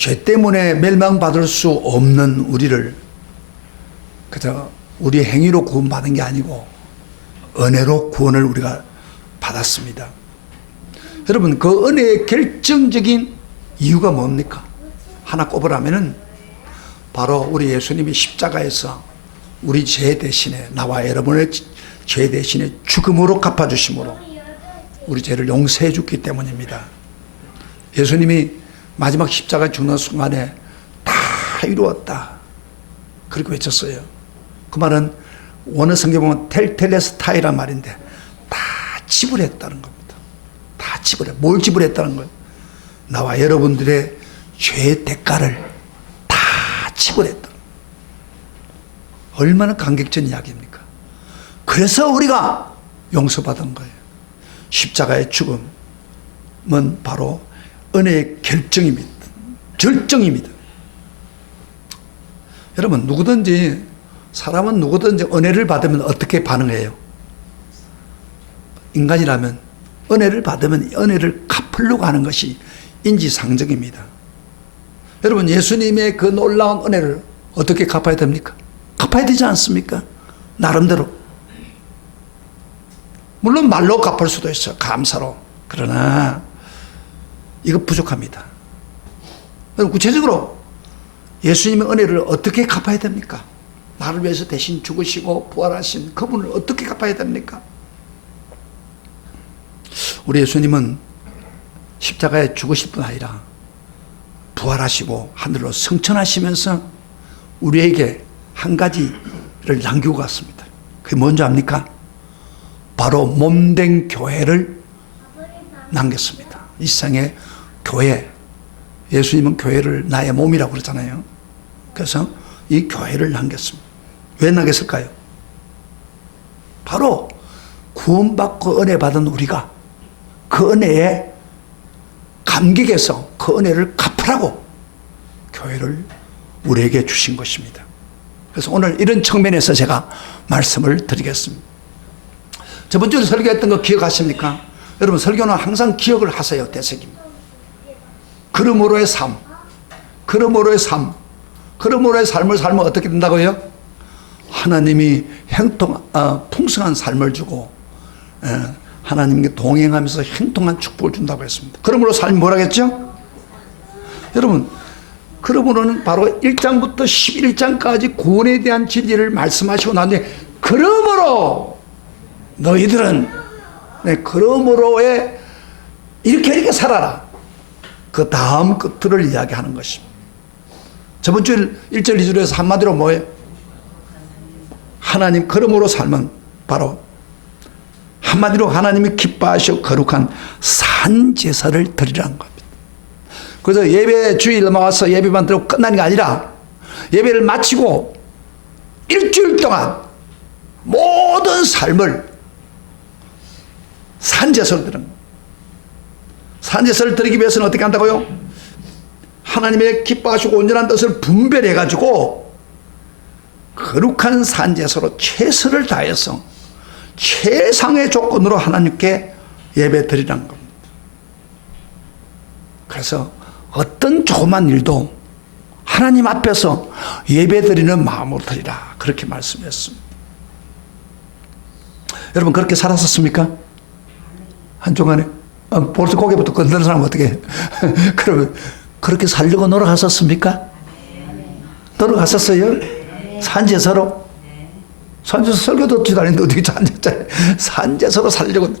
죄 때문에 멸망받을 수 없는 우리를 그저 우리 행위로 구원받은 게 아니고 은혜로 구원을 우리가 받았습니다. 여러분, 그 은혜의 결정적인 이유가 뭡니까? 하나 꼽으라면은 바로 우리 예수님이 십자가에서 우리 죄 대신에, 나와 여러분의 죄 대신에 죽음으로 갚아주심으로 우리 죄를 용서해 줬기 때문입니다. 예수님이 마지막 십자가에 죽는 순간에 다 이루었다 그렇게 외쳤어요. 그 말은 원어 성경에 보면 텔텔레스타이란 말인데 다 지불했다는 겁니다. 다 지불해. 뭘 지불했다는 거예요? 나와 여러분들의 죄의 대가를 다 지불했다. 얼마나 감격적인 이야기입니까? 그래서 우리가 용서받은 거예요. 십자가의 죽음은 바로 은혜의 결정입니다. 절정입니다. 여러분, 사람은 누구든지 은혜를 받으면 어떻게 반응해요? 인간이라면 은혜를 받으면 은혜를 갚으려고 하는 것이 인지상정입니다. 여러분, 예수님의 그 놀라운 은혜를 어떻게 갚아야 됩니까? 갚아야 되지 않습니까? 나름대로. 물론 말로 갚을 수도 있어요. 감사로. 그러나 이거 부족합니다. 구체적으로 예수님의 은혜를 어떻게 갚아야 됩니까? 나를 위해서 대신 죽으시고 부활하신 그분을 어떻게 갚아야 됩니까? 우리 예수님은 십자가에 죽으실 뿐 아니라 부활하시고 하늘로 승천하시면서 우리에게 한 가지를 남기고 갔습니다. 그게 뭔지 압니까? 바로 몸된 교회를 남겼습니다. 이 세상에 교회, 예수님은 교회를 나의 몸이라고 그러잖아요. 그래서 이 교회를 남겼습니다. 왜 남겼을까요? 바로 구원받고 은혜 받은 우리가 그 은혜에 감격해서 그 은혜를 갚으라고 교회를 우리에게 주신 것입니다. 그래서 오늘 이런 측면에서 제가 말씀을 드리겠습니다. 저번 주에 설교했던 거 기억하십니까? 여러분, 설교는 항상 기억을 하세요. 대책입니다. 그러므로의 삶, 그러므로의 삶, 그러므로의 삶을 살면 어떻게 된다고요? 하나님이 풍성한 삶을 주고 하나님께 동행하면서 행통한 축복을 준다고 했습니다. 그러므로 삶이 뭐라고 했죠? 여러분, 그러므로는 바로 1장부터 11장까지 구원에 대한 진리를 말씀하시고 난 뒤에 그러므로 너희들은 그러므로에 이렇게 살아라. 그 다음 끝을 이야기하는 것입니다. 저번 주 1절 2절에서 한마디로 뭐예요? 하나님 그러므로 삶은 바로 한마디로 하나님이 기뻐하시고 거룩한 산제사를 드리라는 겁니다. 그래서 예배 주일 넘어가서 예배만 드리고 끝나는 게 아니라 예배를 마치고 일주일 동안 모든 삶을 산제사를 드리는 거예요. 산제사를 드리기 위해서는 어떻게 한다고요? 하나님의 기뻐하시고 온전한 뜻을 분별해 가지고 거룩한 산제사로 최선을 다해서 최상의 조건으로 하나님께 예배 드리라는 겁니다. 그래서 어떤 조그만 일도 하나님 앞에서 예배 드리는 마음으로 드리라 그렇게 말씀했습니다. 여러분, 그렇게 살았었습니까? 한동안에 벌써 고개부터 건드는 사람 어떻게 해요? 그러면 그렇게 살려고 노력하셨습니까? 노력하셨어요? 산제사로? 산제사 설교도 듣지도 않는데 어떻게 산제사로 살려고.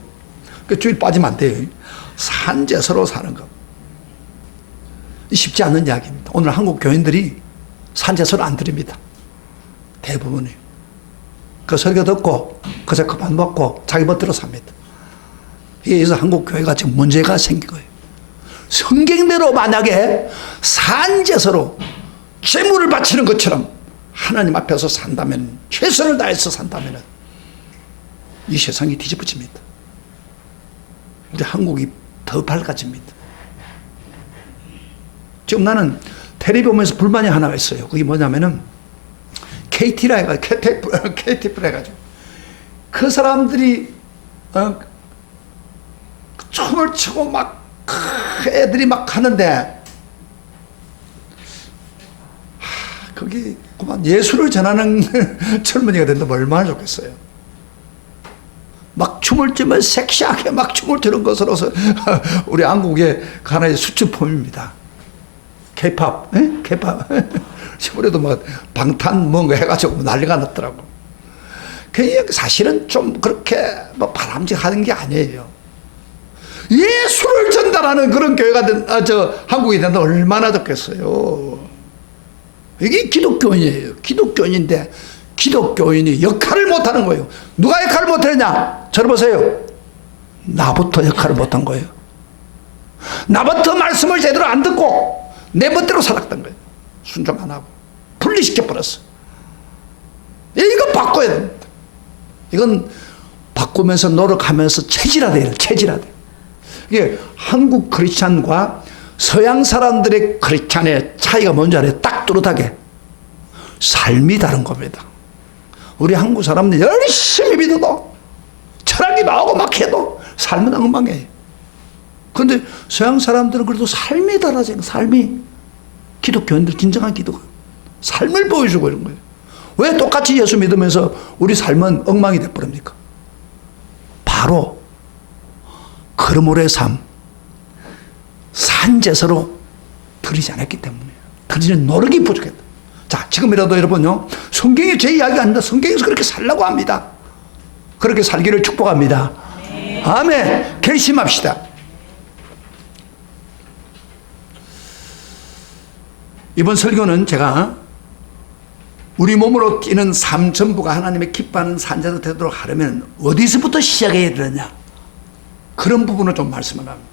주일 빠지면 안 돼요. 산제사로 사는 거. 쉽지 않은 이야기입니다. 오늘 한국 교인들이 산제사를 안 드립니다. 대부분이. 그 설교 듣고 그저 그만 먹고 자기 멋대로 삽니다. 그래서 한국 교회가 지금 문제가 생긴 거예요. 성경대로 만약에 산제사로 제물을 바치는 것처럼 하나님 앞에서 산다면, 최선을 다해서 산다면 이 세상이 뒤집어집니다. 우리 한국이 더 밝아집니다. 지금 나는 텔레비 보면서 불만이 하나가 있어요. 그게 뭐냐면은 KT라 해가지고 KT프라 해가지고 그 사람들이 춤을 추고 막 애들이 막 하는데 거기 그만 예수를 전하는 젊은이가 된다면 얼마나 좋겠어요. 막 춤을 추면 섹시하게 막 춤을 추는 것으로서 우리 한국의 하나의 수출품입니다. K-팝, K-팝. 시골에도 뭐 방탄 뭔가 해가지고 난리가 났더라고. 그 사실은 좀 그렇게 뭐 바람직한 게 아니에요. 예수를 전달하는 그런 교회가 한국이 된다 얼마나 좋겠어요. 이게 기독교인이에요. 기독교인인데 기독교인이 역할을 못하는 거예요. 누가 역할을 못했냐? 저를 보세요. 나부터 역할을 못한 거예요. 나부터 말씀을 제대로 안 듣고 내 멋대로 살았던 거예요. 순종 안 하고 분리시켜버렸어. 이거 바꿔야 됩니다. 이건 바꾸면서 노력하면서 체질화돼야 돼요. 체질화돼. 이게 한국 크리스찬과 서양 사람들의 크리스찬의 차이가 뭔지 알아요? 딱 뚜렷하게 삶이 다른 겁니다. 우리 한국 사람들 열심히 믿어도 철학이 나오고 막 해도 삶은 엉망이에요. 그런데 서양 사람들은 그래도 삶이 달라져요. 삶이. 기독교인들 진정한 기독교 삶을 보여주고 이런 거예요. 왜 똑같이 예수 믿으면서 우리 삶은 엉망이 돼버립니까? 바로 그러므로의 삶, 산제사로 드리지 않았기 때문이에요. 드리는 노력이 부족했다. 자, 지금이라도 여러분요, 성경이 제 이야기 아닙니다. 성경에서 그렇게 살라고 합니다. 그렇게 살기를 축복합니다. 아멘. 결심합시다. 이번 설교는 제가 우리 몸으로 뛰는 삶 전부가 하나님의 기뻐하는 산제사로 되도록 하려면 어디서부터 시작해야 되느냐, 그런 부분을 좀 말씀을 합니다.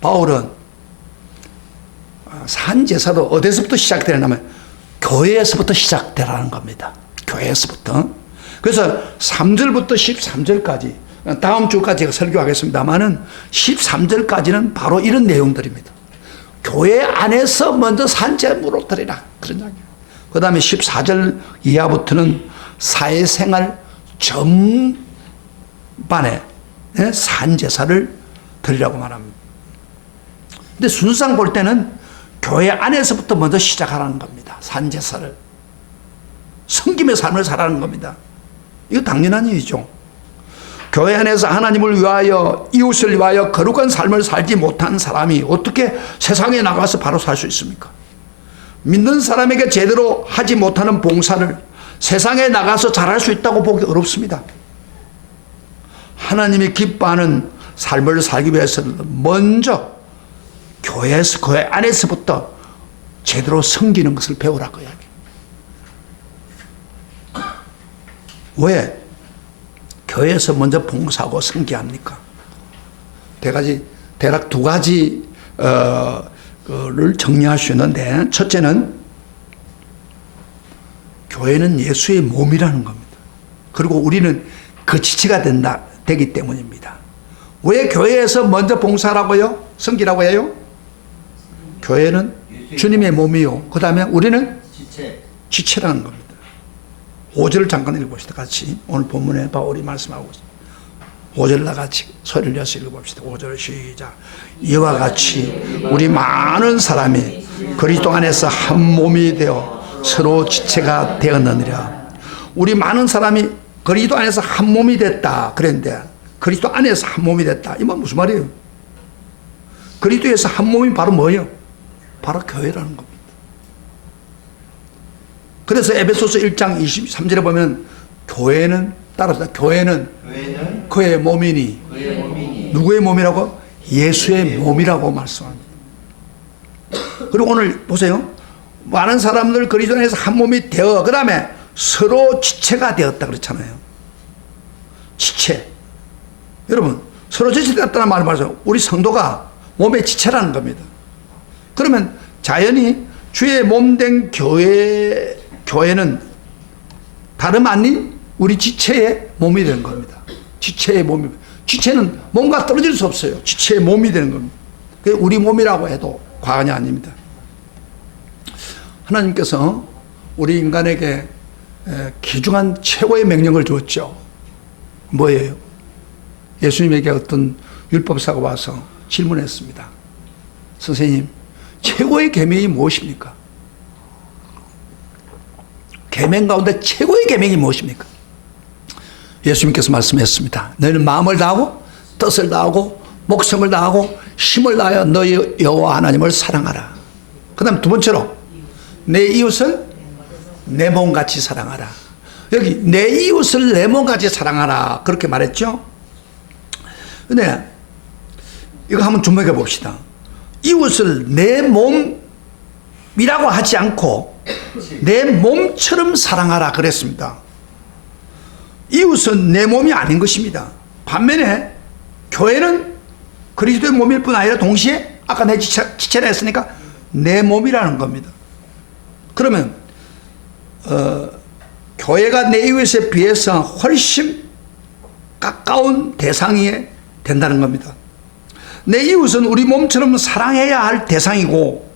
바울은 산제사로 어디서부터 시작되냐면 교회에서부터 시작되라는 겁니다. 교회에서부터. 그래서 3절부터 13절까지 다음 주까지 제가 설교하겠습니다만은 13절까지는 바로 이런 내용들입니다. 교회 안에서 먼저 산제물로 드리라, 그런 이야기예요. 그 다음에 14절 이하부터는 사회생활 전반에 산제사를 드리라고 말합니다. 근데 순서상 볼 때는 교회 안에서부터 먼저 시작하라는 겁니다. 산제사를. 섬김의 삶을 살아가는 겁니다. 이거 당연한 일이죠. 교회 안에서 하나님을 위하여, 이웃을 위하여 거룩한 삶을 살지 못한 사람이 어떻게 세상에 나가서 바로 살 수 있습니까? 믿는 사람에게 제대로 하지 못하는 봉사를 세상에 나가서 잘할 수 있다고 보기 어렵습니다. 하나님이 기뻐하는 삶을 살기 위해서는 먼저 교회에서, 교회 안에서부터 제대로 섬기는 것을 배우라고 이야기해요. 왜 교회에서 먼저 봉사하고 섬기합니까? 대략 두 가지를 정리할 수 있는데, 첫째는 교회는 예수의 몸이라는 겁니다. 그리고 우리는 그 지체가 되기 때문입니다. 왜 교회에서 먼저 봉사라고요? 섬기라고 해요? 교회는 주님의 몸이요. 그 다음에 우리는 지체라는 겁니다. 5절을 잠깐 읽어봅시다. 같이. 오늘 본문에 바울이 말씀하고 있습니다. 5절 다 같이 소리를 내서 읽어봅시다. 5절 시작. 이와 같이 우리 많은 사람이 그리스도 안에서 한 몸이 되어 서로 지체가 되었느니라. 우리 많은 사람이 그리스도 안에서 한 몸이 됐다 그랬는데, 그리스도 안에서 한 몸이 됐다, 이 말 무슨 말이에요? 그리스도에서 한 몸이 바로 뭐예요? 바로 교회라는 겁니다. 그래서 에베소서 1장 23절에 보면 교회는, 따라서 교회는 그의 몸이니, 누구의 몸이라고? 예수의 몸이라고 말씀합니다. 그리고 오늘 보세요. 많은 사람들 그리스도 안에서 한 몸이 되어, 그 다음에 서로 지체가 되었다 그렇잖아요. 지체. 여러분, 서로 지체되었다는 말을 말해서 우리 성도가 몸의 지체라는 겁니다. 그러면 자연히 주의 몸된 교회는 다름 아닌 우리 지체의 몸이 되는 겁니다. 지체의 몸이. 지체는 몸과 떨어질 수 없어요. 지체의 몸이 되는 겁니다. 그게 우리 몸이라고 해도 과언이 아닙니다. 하나님께서 우리 인간에게 귀중한 최고의 명령을 주었죠. 뭐예요? 예수님에게 어떤 율법사가 와서 질문했습니다. 선생님, 최고의 계명이 무엇입니까? 계명 가운데 최고의 계명이 무엇입니까? 예수님께서 말씀했습니다. 너희는 마음을 다하고 뜻을 다하고 목숨을 다하고 힘을 다하여 너희 여호와 하나님을 사랑하라. 그 다음 두 번째로 내 이웃을 내 몸같이 사랑하라. 여기 내 이웃을 내 몸같이 사랑하라 그렇게 말했죠. 근데 이거 한번 주목해 봅시다. 이웃을 내 몸이라고 하지 않고 내 몸처럼 사랑하라 그랬습니다. 이웃은 내 몸이 아닌 것입니다. 반면에 교회는 그리스도의 몸일 뿐 아니라 동시에 아까 내 지체라 했으니까 내 몸이라는 겁니다. 그러면 교회가 내 이웃에 비해서 훨씬 가까운 대상이 된다는 겁니다. 내 이웃은 우리 몸처럼 사랑해야 할 대상이고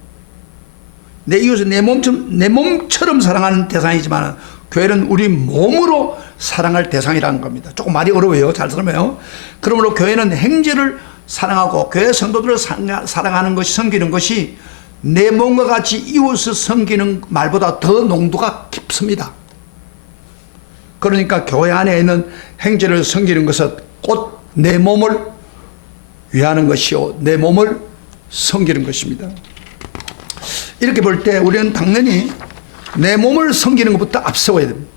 내 이웃은 내 몸처럼 사랑하는 대상이지만 교회는 우리 몸으로 사랑할 대상이라는 겁니다. 조금 말이 어려워요. 잘 들으면요. 그러므로 교회는 행제를 사랑하고 교회 성도들을 사랑하는 것이, 섬기는 것이 내 몸과 같이 이웃을 섬기는 말보다 더 농도가 깊습니다. 그러니까 교회 안에 있는 행제를 섬기는 것은 곧 내 몸을 위하는 것이요 내 몸을 섬기는 것입니다. 이렇게 볼 때 우리는 당연히 내 몸을 섬기는 것부터 앞서가야 됩니다.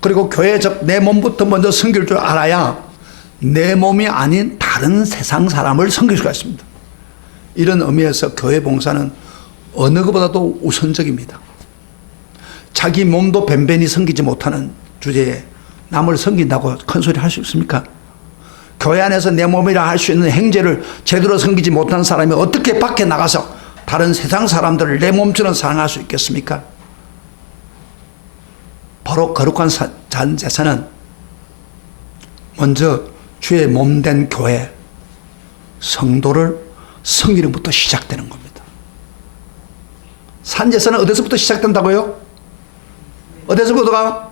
그리고 교회 내 몸부터 먼저 섬길 줄 알아야 내 몸이 아닌 다른 세상 사람을 섬길 수가 있습니다. 이런 의미에서 교회 봉사는 어느 것보다도 우선적입니다. 자기 몸도 변변히 섬기지 못하는 주제에 남을 섬긴다고 큰소리 할 수 있습니까? 교회 안에서 내 몸이라 할 수 있는 행제를 제대로 섬기지 못한 사람이 어떻게 밖에 나가서 다른 세상 사람들을 내 몸처럼 사랑할 수 있겠습니까? 바로 거룩한 전 제사는 먼저 주의 몸된 교회 성도를 섬기는 것부터 시작되는 겁니다. 산제사는 어디서부터 시작된다고요? 어디서부터가?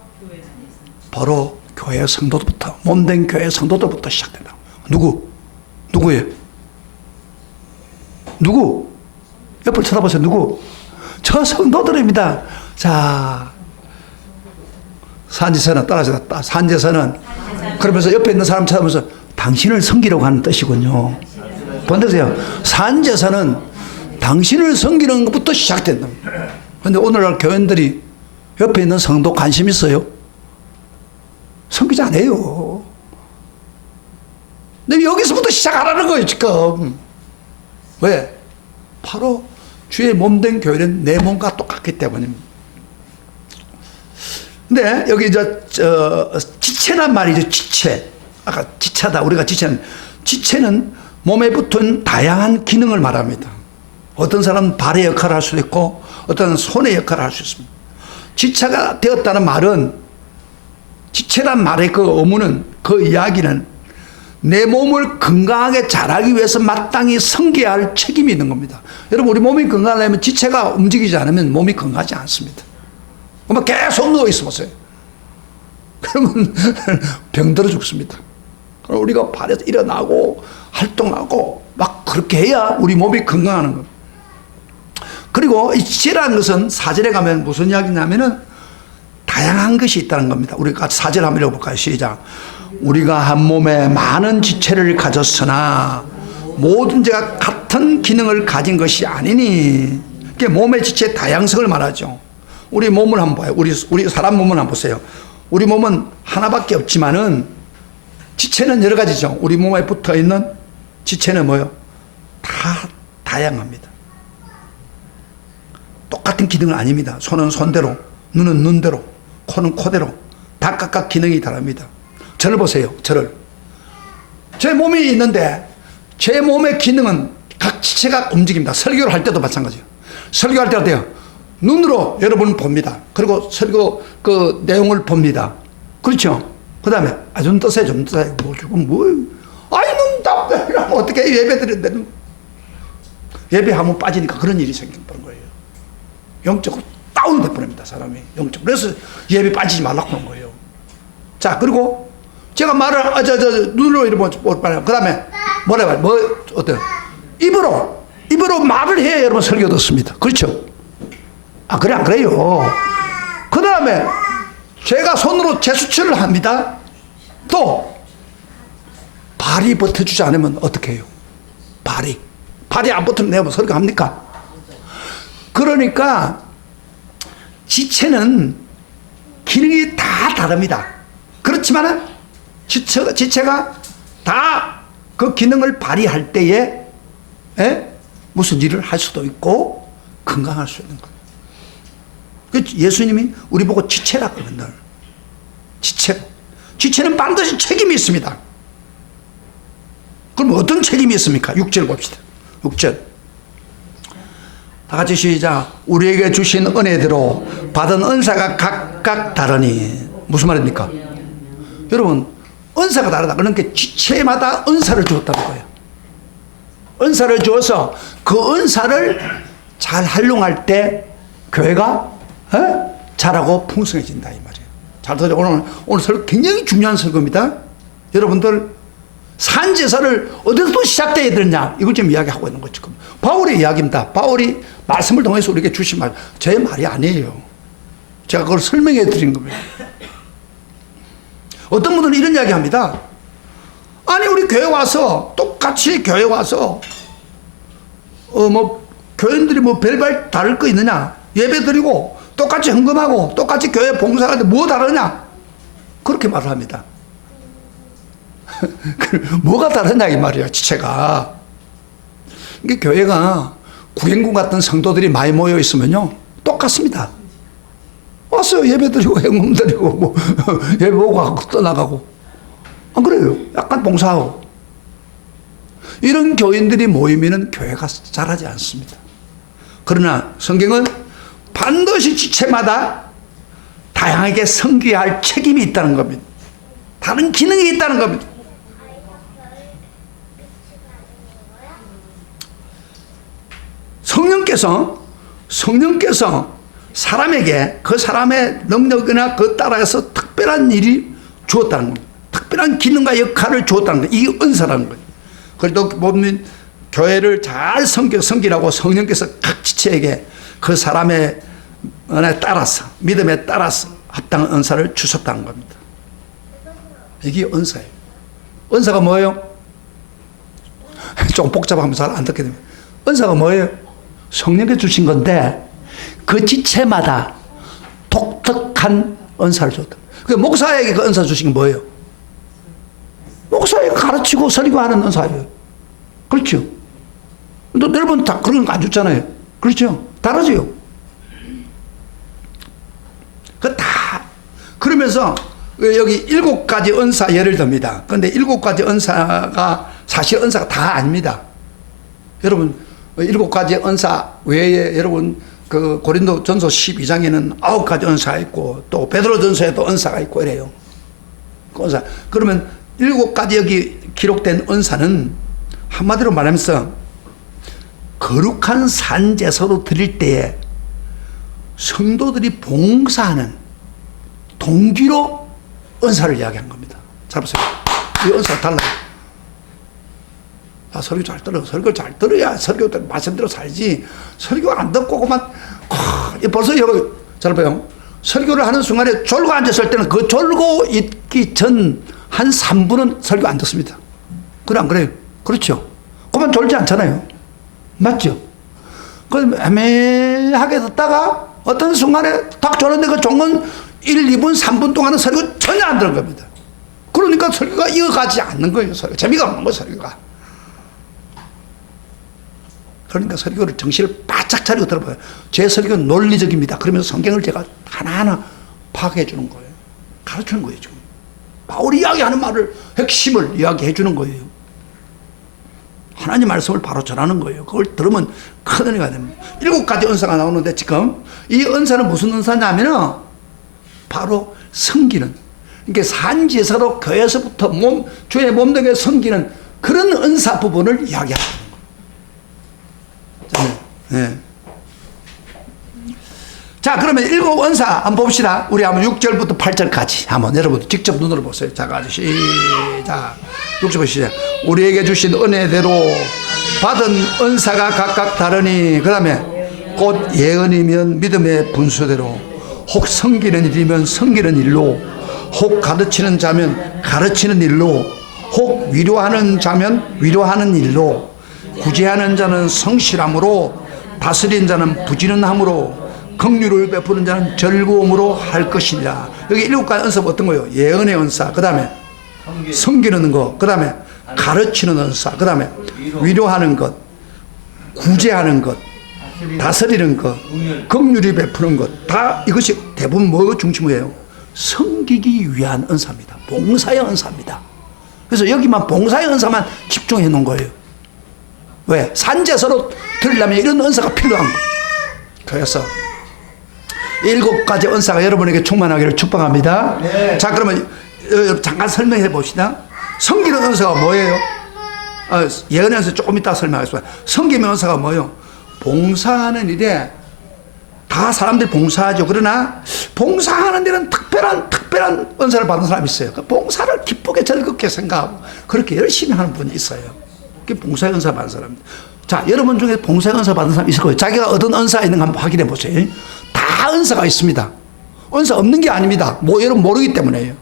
바로 교회 성도들부터, 몸된 교회 성도들부터 시작된다. 누구예요? 누구? 옆을 쳐다보세요. 누구? 저 성도들입니다. 자, 산제사는 따라서 산제사는 그러면서 옆에 있는 사람 쳐다보면서 당신을 섬기려고 하는 뜻이군요. 본드세요. 산제사는 당신을 섬기는 것부터 시작된다. 그런데 오늘날 교인들이 옆에 있는 성도 관심 있어요? 섬기지 않아요. 근데 여기서부터 시작하라는 거예요, 지금. 왜? 바로 주의 몸된 교회는 내 몸과 똑같기 때문입니다. 근데 여기 지체란 말이죠, 지체. 아까 지체다, 우리가 지체는 몸에 붙은 다양한 기능을 말합니다. 어떤 사람은 발의 역할을 할 수도 있고, 어떤 손의 역할을 할 수 있습니다. 지체가 되었다는 말은, 지체란 말의 그 의무는, 그 이야기는 내 몸을 건강하게 자라기 위해서 마땅히 섬겨야 할 책임이 있는 겁니다. 여러분, 우리 몸이 건강하려면 지체가 움직이지 않으면 몸이 건강하지 않습니다. 그러면 계속 누워있어 보세요. 그러면 병들어 죽습니다. 그럼 우리가 발에서 일어나고 활동하고 막 그렇게 해야 우리 몸이 건강하는 겁니다. 그리고 이 지체라는 것은 사절에 가면 무슨 이야기냐면은 다양한 것이 있다는 겁니다. 우리가 같이 사절 한번 읽어볼까요? 시작. 우리가 한 몸에 많은 지체를 가졌으나 모든 제가 같은 기능을 가진 것이 아니니. 그게 몸의 지체의 다양성을 말하죠. 우리 몸을 한번 봐요. 우리 사람 몸을 한번 보세요. 우리 몸은 하나밖에 없지만은 지체는 여러 가지죠. 우리 몸에 붙어 있는 지체는 뭐예요? 다 다양합니다. 똑같은 기능은 아닙니다. 손은 손대로, 눈은 눈대로, 코는 코대로 다 각각 기능이 다릅니다. 저를 보세요. 저를. 제 몸이 있는데 제 몸의 기능은 각 지체가 움직입니다. 설교를 할 때도 마찬가지예요. 설교할 때 어때요? 눈으로 여러분 봅니다. 그리고 설교 그 내용을 봅니다. 그렇죠? 그 다음에 눈 뜨세요. 좀 뜨세요. 눈 땀 어떻게 예배 드리는데 예배하면 빠지니까 그런 일이 생겨버린 거예요. 영적으로 다운돼 버립니다. 사람이 영적. 그래서 예배 빠지지 말라고 하는 거예요. 자, 그리고 제가 말을 눈으로 이러면 그 다음에 뭐라 어때요? 입으로 말을 해야 여러분 설교 듣습니다. 그렇죠? 아, 그래 안 그래요? 다음에 제가 손으로 제수처를 합니다. 또 발이 버텨주지 않으면 어떻게 해요? 발이 안 버티면 내가 뭐 설교 합니까? 그러니까 지체는 기능이 다 다릅니다. 그렇지만은 지체가 다 그 기능을 발휘할 때에 무슨 일을 할 수도 있고 건강할 수 있는 거예요. 예수님이 우리 보고 지체라 그러는 지체는 반드시 책임이 있습니다. 그럼 어떤 책임이 있습니까? 6절 봅시다. 6절 다 같이 시작. 우리에게 주신 은혜대로 받은 은사가 각각 다르니. 무슨 말입니까? 여러분, 은사가 다르다. 그러니까 지체마다 은사를 주었다는 거예요. 은사를 주어서 그 은사를 잘 활용할 때 교회가 잘하고 풍성해진다 이 말이에요. 잘 들어요. 오늘 설교 굉장히 중요한 설교입니다. 여러분들 산제사를 어디서 또 시작돼야 되느냐 이걸 지금 이야기하고 있는 거죠. 바울의 이야기입니다. 바울이 말씀을 통해서 우리에게 주신 말, 제 말이 아니에요. 제가 그걸 설명해 드린 겁니다. 어떤 분들은 이런 이야기 합니다. 아니 우리 교회 와서 똑같이 교회 와서 교인들이 뭐 별발 다를 거 있느냐, 예배 드리고 똑같이 헌금하고 똑같이 교회 봉사하는데 뭐 다르냐, 그렇게 말을 합니다. 뭐가 다르냐 이 말이야. 지체가 이게 교회가 구행군 같은 성도들이 많이 모여 있으면요 똑같습니다. 왔어요. 예배 드리고 헌금 드리고 뭐 예배 오고 가고 떠나가고 안 그래요? 약간 봉사하고 이런 교인들이 모이면 교회가 자라지 않습니다. 그러나 성경은 반드시 지체마다 다양하게 섬겨야 할 책임이 있다는 겁니다. 다른 기능이 있다는 겁니다. 성령께서 사람에게 그 사람의 능력이나 그 따라서 특별한 일이 주었다는 겁니다. 특별한 기능과 역할을 주었다는 거예요. 이게 은사라는 거예요. 그래도 보면 교회를 잘 섬기라고 성령께서 각 지체에게 그 사람의 은혜에 따라서 믿음에 따라서 합당한 은사를 주셨다는 겁니다. 이게 은사예요. 은사가 뭐예요? 좀 복잡하면 잘 안 듣게 됩니다. 은사가 뭐예요? 성령께 주신 건데 그 지체마다 독특한 은사를 줬다. 그 목사에게 그 은사 주신 게 뭐예요? 목사에게 가르치고 설교하는 은사예요. 그렇죠? 또 여러분 다 그런 거 안 줬잖아요. 그렇죠? 다르죠? 그러면서 여기 7가지 은사 예를 듭니다. 그런데 7가지 은사가 사실 은사가 다 아닙니다. 여러분 7가지 은사 외에 여러분 그 고린도 전서 12장에는 9가지 은사가 있고 또 베드로 전서에도 은사가 있고 이래요. 그 은사. 그러면 7가지 여기 기록된 은사는 한마디로 말하면서 거룩한 산제사로 드릴 때에 성도들이 봉사하는 동기로 은사를 이야기한 겁니다. 잘 보세요. 이 은사가 달라요. 설교 잘 들어. 설교 잘 들어야 설교 말씀대로 살지. 설교 안 듣고 그만 벌써 여러분 잘 봐요. 설교를 하는 순간에 졸고 앉았을 때는 그 졸고 있기 전 한 3분은 설교 안 듣습니다. 그래 안 그래요? 그렇죠. 그만 졸지 않잖아요. 맞죠? 그 애매하게 듣다가 어떤 순간에 딱 졸았는데 그 종은 1, 2분, 3분 동안은 설교 전혀 안 들은 겁니다. 그러니까 설교가 이어가지 않는 거예요. 설교. 재미가 없는 거예요. 설교가. 그러니까 설교를 정신을 바짝 차리고 들어봐요. 제 설교는 논리적입니다. 그러면서 성경을 제가 하나하나 파악해 주는 거예요. 가르치는 거예요. 지금 바울이 이야기하는 말을 핵심을 이야기해 주는 거예요. 하나님 말씀을 바로 전하는 거예요. 그걸 들으면 큰 은혜가 됩니다. 7가지 은사가 나오는데 지금 이 은사는 무슨 은사냐면은 바로 섬기는, 그러니까 산제사로 교회에서부터 주의 몸되게 섬기는 그런 은사 부분을 이야기하는 거예요. 네. 자, 그러면 7 은사 한번 봅시다. 우리 한번 6절부터 8절까지 한번 여러분 직접 눈으로 보세요. 자, 가지 시작. 6절 보시죠. 우리에게 주신 은혜대로 받은 은사가 각각 다르니, 그 다음에 곧 예언이면 믿음의 분수대로, 혹 섬기는 일이면 섬기는 일로, 혹 가르치는 자면 가르치는 일로, 혹 위로하는 자면 위로하는 일로, 구제하는 자는 성실함으로, 다스리는 자는 부지런함으로, 긍휼을 베푸는 자는 즐거움으로 할 것이니라. 여기 7가지 은사가 어떤 거예요? 예언의 은사, 그 다음에 섬기는 것, 그 다음에 가르치는 은사, 그 다음에 위로하는 것, 구제하는 것, 다스리는 것, 긍휼히 베푸는 것, 다 이것이 대부분 뭐 중심이에요? 섬기기 위한 은사입니다. 봉사의 은사입니다. 그래서 여기만 봉사의 은사만 집중해 놓은 거예요. 왜? 산제서로 드리려면 이런 은사가 필요한 거예요. 그래서 7가지 은사가 여러분에게 충만하기를 축복합니다. 네. 자, 그러면 잠깐 설명해 봅시다. 섬기는 은사가 뭐예요? 예언의 은사 조금 이따 설명하겠습니다. 섬기는 은사가 뭐예요? 봉사하는 일에 다 사람들이 봉사하죠. 그러나 봉사하는 일은 특별한 은사를 받은 사람이 있어요. 그 봉사를 기쁘게 즐겁게 생각하고 그렇게 열심히 하는 분이 있어요. 그게 봉사의 은사 받은 사람입니다. 자, 여러분 중에 봉사의 은사 받은 사람 있을 거예요. 자기가 얻은 은사 있는 거 한번 확인해 보세요. 다 은사가 있습니다. 은사 없는 게 아닙니다. 여러분 모르기 때문에요.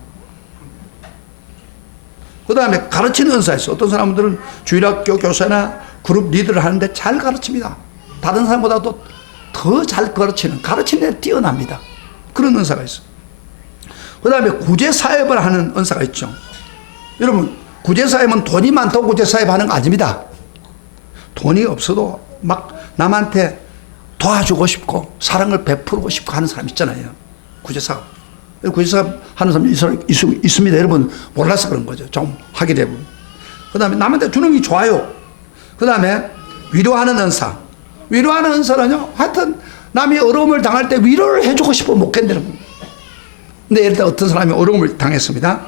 그 다음에 가르치는 은사 있어요. 어떤 사람들은 주일학교 교사나 그룹 리더를 하는데 잘 가르칩니다. 다른 사람보다도 더 잘 가르치는 데 뛰어납니다. 그런 은사가 있어요. 그 다음에 구제사역을 하는 은사가 있죠. 여러분, 구제사역은 돈이 많다고 구제사역 하는 거 아닙니다. 돈이 없어도 막 남한테 도와주고 싶고 사랑을 베풀고 싶고 하는 사람 있잖아요. 구제사역. 구제사역 하는 사람 있습니다. 여러분 몰라서 그런 거죠. 좀 하게 되고. 그 다음에 남한테 주는 게 좋아요. 그 다음에 위로하는 은사. 위로하는 은사는요, 하여튼 남이 어려움을 당할 때 위로를 해주고 싶어 못 견디는 겁니다. 근데 예를 들어 어떤 사람이 어려움을 당했습니다.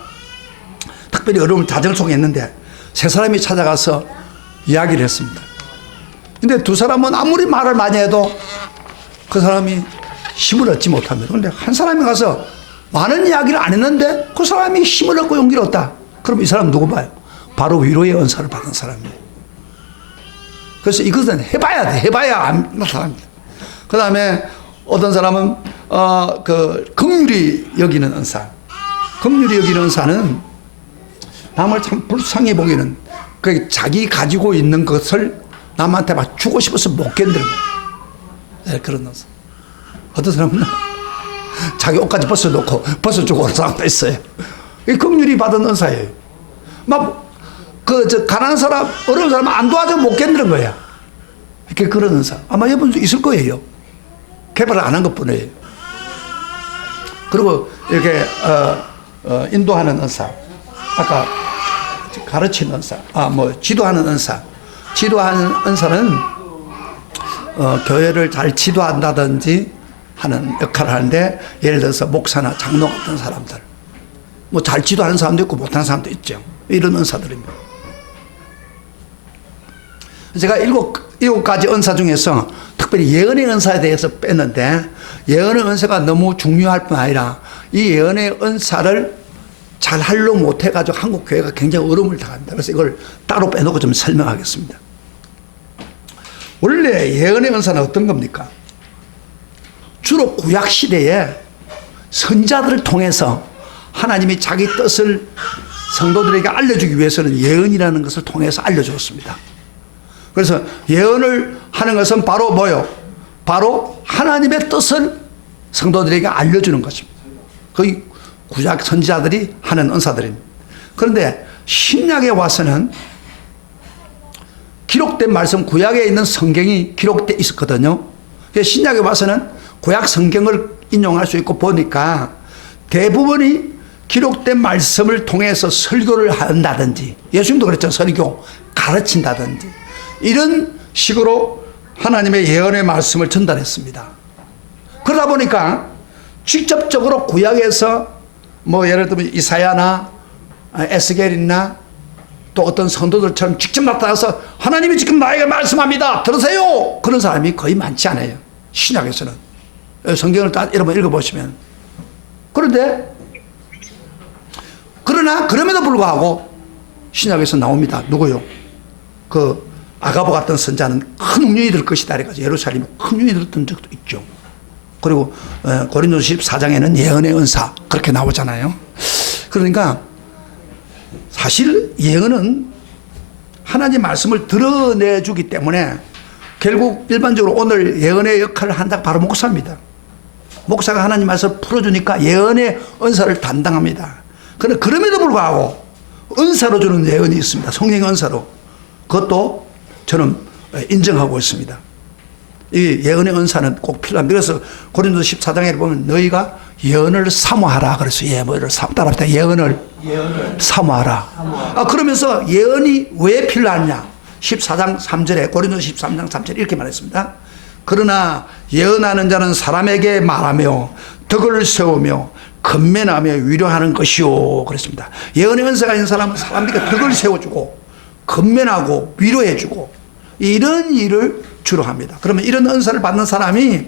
특별히 어려움을 자정 속에 했는데 세 사람이 찾아가서 이야기를 했습니다. 근데 두 사람은 아무리 말을 많이 해도 그 사람이 힘을 얻지 못합니다. 그런데 한 사람이 가서 많은 이야기를 안 했는데 그 사람이 힘을 얻고 용기를 얻다. 그럼 이 사람 누구 봐요? 바로 위로의 은사를 받은 사람이에요. 그래서 이것은 해봐야 돼. 해봐야 안 나타납니다. 그 다음에 어떤 사람은 긍휼히 여기는 은사. 긍휼히 여기는 은사는 남을 참 불쌍히 보기는 자기 가지고 있는 것을 남한테 막 주고 싶어서 못 견디는 거예요. 네, 그런 은사. 어떤 사람은 자기 옷까지 벗어놓고 벗어주고 그런 사람도 있어요. 이 긍휼히 받은 은사예요. 가난한 사람, 어려운 사람 안 도와주면 못 견디는 거야. 이렇게 그런 은사. 아마 여러분도 있을 거예요. 개발을 안 한 것 뿐이에요. 그리고 이렇게, 인도하는 은사. 아까 가르치는 은사. 지도하는 은사. 지도하는 은사는, 교회를 잘 지도한다든지 하는 역할을 하는데, 예를 들어서 목사나 장로 같은 사람들. 잘 지도하는 사람도 있고 못하는 사람도 있죠. 이런 은사들입니다. 제가 7가지 은사 중에서 특별히 예언의 은사에 대해서 뺐는데, 예언의 은사가 너무 중요할 뿐 아니라 이 예언의 은사를 잘 하려 못해가지고 한국 교회가 굉장히 어려움을 당합니다. 그래서 이걸 따로 빼놓고 좀 설명하겠습니다. 원래 예언의 은사는 어떤 겁니까? 주로 구약시대에 선자들을 통해서 하나님이 자기 뜻을 성도들에게 알려주기 위해서는 예언이라는 것을 통해서 알려주었습니다. 그래서 예언을 하는 것은 바로 뭐요? 바로 하나님의 뜻을 성도들에게 알려주는 것입니다. 거의 구약 선지자들이 하는 은사들입니다. 그런데 신약에 와서는 기록된 말씀, 구약에 있는 성경이 기록되어 있었거든요. 신약에 와서는 구약 성경을 인용할 수 있고 보니까 대부분이 기록된 말씀을 통해서 설교를 한다든지, 예수님도 그랬죠. 설교, 가르친다든지 이런 식으로 하나님의 예언의 말씀을 전달했습니다. 그러다 보니까 직접적으로 구약에서 예를 들면 이사야나 에스겔이나 또 어떤 성도들처럼 직접 나타나서 하나님이 지금 나에게 말씀합니다. 들으세요. 그런 사람이 거의 많지 않아요. 신약에서는. 성경을 다 여러분 읽어보시면. 그러나 그럼에도 불구하고 신약에서 나옵니다. 누구요? 아가보 같은 선자는 큰 운명이 될 것이다. 그래가지고 예루살렘에 큰 운명이 들었던 적도 있죠. 그리고 고린도서 14장에는 예언의 은사 그렇게 나오잖아요. 그러니까 사실 예언은 하나님 말씀을 드러내주기 때문에 결국 일반적으로 오늘 예언의 역할을 한다 바로 목사입니다. 목사가 하나님 말씀을 풀어주니까 예언의 은사를 담당합니다. 그런데 그럼에도 불구하고 은사로 주는 예언이 있습니다. 성령의 은사로. 그것도 저는 인정하고 있습니다. 이 예언의 은사는 꼭 필요합니다. 그래서 고린도서 14장에 보면 너희가 예언을 사모하라. 그래서 예언을 따라합시다. 예언을 사모하라. 그러면서 예언이 왜 필요하냐? 14장 3절에 고린도서 13장 3절에 이렇게 말했습니다. 그러나 예언하는 자는 사람에게 말하며 덕을 세우며 건면하며 위로하는 것이요. 그랬습니다. 예언의 은사가 있는 사람은 사람들에게 덕을 세워주고 건면하고 위로해주고 이런 일을 주로 합니다. 그러면 이런 은사를 받는 사람이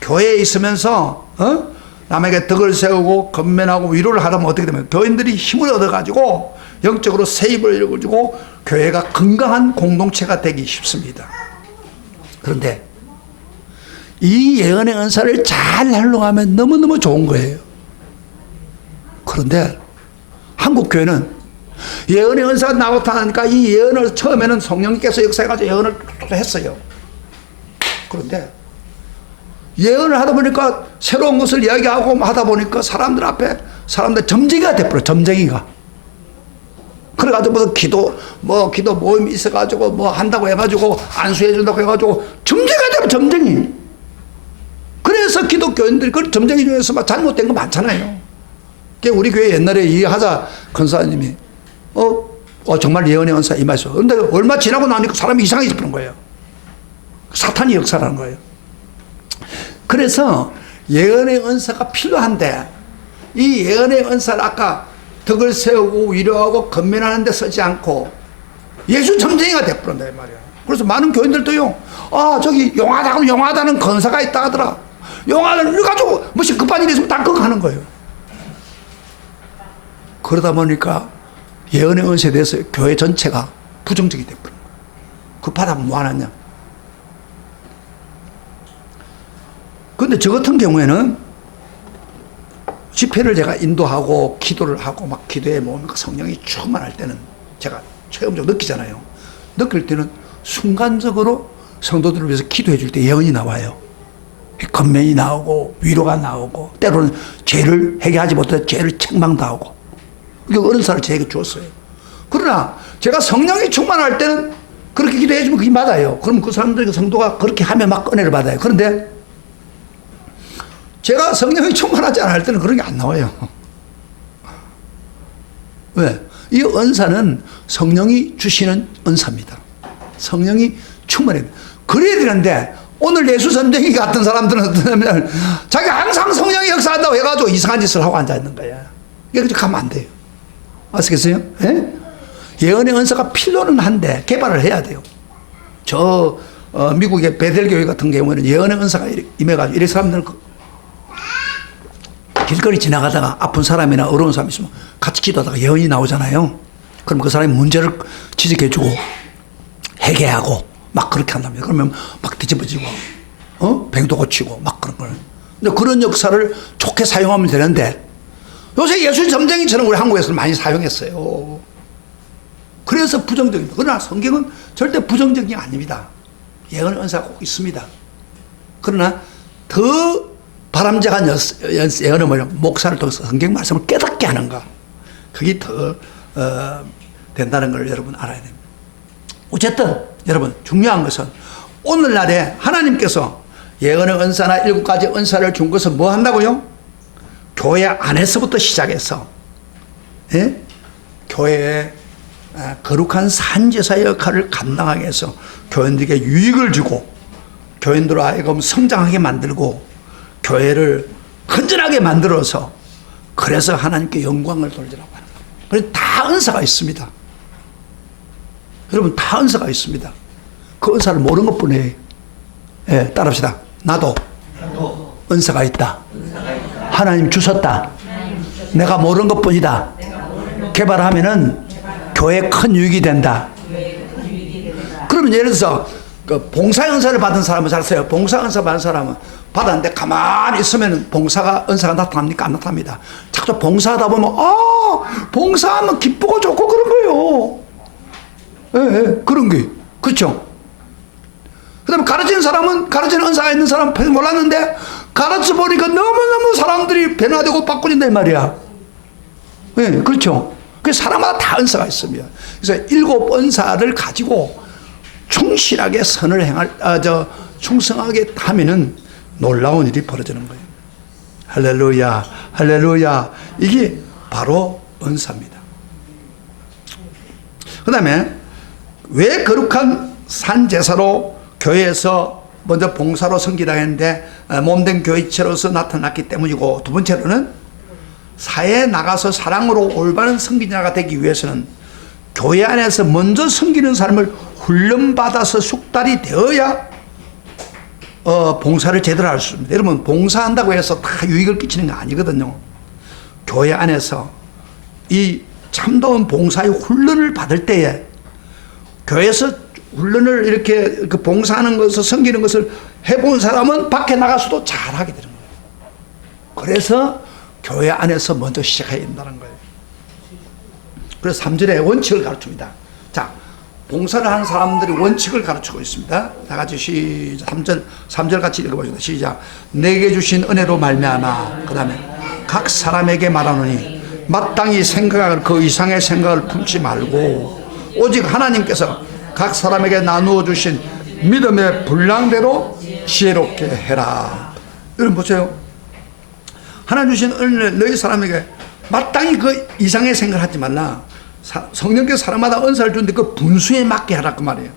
교회에 있으면서 남에게 덕을 세우고 건면하고 위로를 하다 보면 어떻게 되면 교인들이 힘을 얻어가지고 영적으로 세입을 이루어주고 교회가 건강한 공동체가 되기 쉽습니다. 그런데 이 예언의 은사를 잘 활용하면 너무너무 좋은 거예요. 그런데 한국 교회는 예언의 은사가 나타나니까 이 예언을 처음에는 성령님께서 역사해가지고 예언을 했어요. 그런데 예언을 하다 보니까 새로운 것을 이야기하고 하다 보니까 사람들 앞에 사람들 점쟁이가 돼버려. 점쟁이가. 그래가지고 무슨 기도 모임이 있어가지고 뭐 한다고 해가지고 안수해준다고 해가지고 점쟁이가 되면 점쟁이. 그래서 기독교인들이 그 점쟁이 중에서 막 잘못된 거 많잖아요. 우리 교회 옛날에 이하자 권사님이 정말 예언의 은사 임하셨어. 그런데 얼마 지나고 나니까 사람이 이상해져 버린 거예요. 사탄이 역사라는 거예요. 그래서 예언의 은사가 필요한데 이 예언의 은사를 아까 덕을 세우고 위로하고 건면하는 데 쓰지 않고 예수 점쟁이가 돼버린다 이 말이야. 그래서 많은 교인들도요, 저기 용하다는 권사가 있다 하더라. 용하다는 일 가지고 무슨 급한 일이 있으면 다 그거 하는 거예요. 그러다 보니까 예언의 은사에 대해서 교회 전체가 부정적이 돼버린 거예요. 급하다면 뭐 하느냐. 그런데 저 같은 경우에는 집회를 제가 인도하고 기도를 하고 막 기도에 모으면 성령이 충만할 때는 제가 체험적으로 느끼잖아요. 느낄 때는 순간적으로 성도들을 위해서 기도해 줄 때 예언이 나와요. 건면이 나오고 위로가 나오고 때로는 죄를 회개하지 못해 죄를 책망도 하고 그게 은사를 저에게 주었어요. 그러나 제가 성령이 충만할 때는 그렇게 기도해 주면 그게 맞아요. 그럼 그 사람들 성도가 그렇게 하면 막 은혜를 받아요. 그런데 제가 성령이 충만하지 않을 때는 그런 게 안 나와요. 왜? 이 은사는 성령이 주시는 은사입니다. 성령이 충만해요. 그래야 되는데 오늘 예수 선생이 같은 사람들은 어떠냐면 자기 항상 성령이 역사한다고 해가지고 이상한 짓을 하고 앉아있는 거야. 이게 가면 안 돼요. 아시겠어요? 예? 예언의 은사가 필요는 한데 개발을 해야 돼요. 미국의 베델교회 같은 경우에는 예언의 은사가 임해가지고 이런 사람들은 길거리 지나가다가 아픈 사람이나 어려운 사람 있으면 같이 기도하다가 예언이 나오잖아요. 그럼 그 사람이 문제를 지적해주고 해결하고 막 그렇게 한답니다. 그러면 막 뒤집어지고 병도 고치고 막 그런 걸. 근데 그런 역사를 좋게 사용하면 되는데 요새 예수 점쟁이처럼 우리 한국에서는 많이 사용했어요. 그래서 부정적입니다. 그러나 성경은 절대 부정적인 게 아닙니다. 예언 은사가 꼭 있습니다. 그러나 더 바람직한 예언은 뭐냐? 목사를 통해서 성경 말씀을 깨닫게 하는가. 그게 더 된다는 걸 여러분 알아야 됩니다. 어쨌든 여러분 중요한 것은 오늘날에 하나님께서 예언의 은사나 7가지 은사를 준 것은 뭐 한다고요? 교회 안에서부터 시작해서 교회의 거룩한 산제사의 역할을 감당하게 해서 교인들에게 유익을 주고 교인들로 하여금 성장하게 만들고 교회를 건전하게 만들어서 그래서 하나님께 영광을 돌리라고 하는 거예요. 그래서 다 은사가 있습니다. 여러분 다 은사가 있습니다. 그 은사를 모르는 것뿐이에요. 따라합시다. 나도 은사가 있다. 하나님 주셨다. 내가 모르는 것뿐이다. 개발하면은 교회에 큰 유익이 된다. 그러면 예를 들어서 그 봉사 은사를 받은 사람은 잘 써요. 봉사 은사 받은 사람은 받았는데 가만히 있으면 봉사가 은사가 나타납니까? 안 나타납니다. 자꾸 봉사하다 보면 봉사하면 기쁘고 좋고 그런 거예요. 예, 그런 게 그렇죠. 그다음에 가르치는 사람은 가르치는 은사가 있는 사람은 몰랐는데 가르쳐 보니까 너무너무 사람들이 변화되고 바꾸진다 이 말이야. 예, 그렇죠. 그 사람마다 다 은사가 있습니다. 그래서 7 은사를 가지고 충실하게 선을 충성하게 하면은 놀라운 일이 벌어지는 거예요. 할렐루야, 할렐루야. 이게 바로 은사입니다. 그 다음에 왜 거룩한 산제사로 교회에서 먼저 봉사로 섬기라 했는데 몸된 교회체로서 나타났기 때문이고, 두 번째로는 사회에 나가서 사랑으로 올바른 섬기자가 되기 위해서는 교회 안에서 먼저 섬기는 삶을 훈련받아서 숙달이 되어야 봉사를 제대로 할 수 있습니다. 여러분, 봉사한다고 해서 다 유익을 끼치는 거 아니거든요. 교회 안에서 이 참다운 봉사의 훈련을 받을 때에 교회에서 훈련을 이렇게 그 봉사하는 것을 섬기는 것을 해본 사람은 밖에 나가서도 잘하게 되는 거예요. 그래서 교회 안에서 먼저 시작해야 된다는 거예요. 그래서 3절에 원칙을 가르칩니다. 자, 봉사를 하는 사람들이 원칙을 가르치고 있습니다. 다 같이 시작. 3절 같이 읽어보시다. 시작. 내게 주신 은혜로 말미암아. 그 다음에 각 사람에게 말하노니 마땅히 생각을 그 이상의 생각을 품지 말고 오직 하나님께서 각 사람에게 나누어 주신 믿음의 분량대로 지혜롭게 해라. 여러분 보세요. 하나님 주신 은혜를 너희 사람에게 마땅히 그 이상의 생각을 하지 말라. 성령께서 사람마다 은사를 주는데 그 분수에 맞게 하라 그 말이에요.